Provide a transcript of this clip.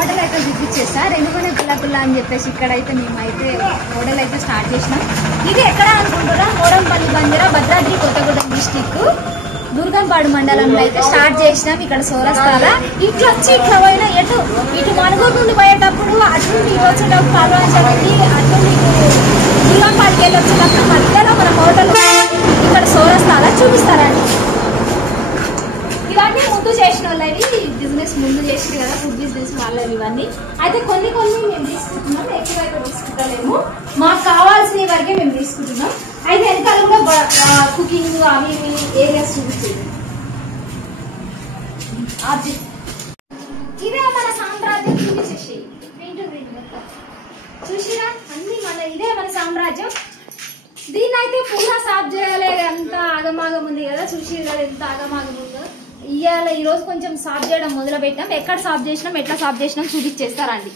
Hotel అయితే చూపించేస్తా రెండుకొండ పిల్ల అని చెప్పేసి ఇక్కడైతే మేమైతే హోటల్ అయితే స్టార్ట్ చేసినాం. ఇది ఎక్కడ అనుకుంటున్నా మోరంపల్లి బంజరా భద్రాద్రి కొత్తగూడెం డిస్టిక్ దుర్గంపాడు మండలంలో అయితే స్టార్ట్ చేసినాం. ఇక్కడ సోరస్తాల ఇట్లా వచ్చి ఇట్లా పోయినా ఇటు మనుగూరు నుండి పోయేటప్పుడు అటు నుండి ఇటు వచ్చేటప్పుడు పాల్వాంచండి అటు నుండి దుర్గంపాడికి వెళ్ళి వచ్చేటప్పుడు మధ్యలో మన హోటల్ ఇక్కడ సోరస్తాల చూపిస్తారండి. ఇవన్నీ ముందు చేసిన వాళ్ళవి బిజినెస్ ముందు చేసింది కదా ఫుడ్ బిజినెస్ వాళ్ళవి ఇవన్నీ అయితే కొన్ని మేము తీసుకుంటున్నాం. ఎక్కువైతే తీసుకుంటలేము, మాకు కావాల్సిన వరకే మేము తీసుకుంటున్నాం. అయితే వెనకాల కూడా కుకింగ్ అవి ఏరియాస్ చూపించేది. ఇదే మన సామ్రాజ్యం చూపించేసి చూసిరా అన్ని మన ఇదే మన సామ్రాజ్యం. దీన్ని అయితే పునః సాఫ్ చేయాలి, ఎంత ఆగమాగం ఉంది కదా చూసి కదా ఎంత ఆగమాగం ఉందో. ఈ రోజు కొంచెం సాఫ్ చేయడం మొదలు పెట్టాం. ఎక్కడ సాఫ్ చేసినాం ఎట్లా సాఫ్ చేసినాం చూపించేస్తారండి.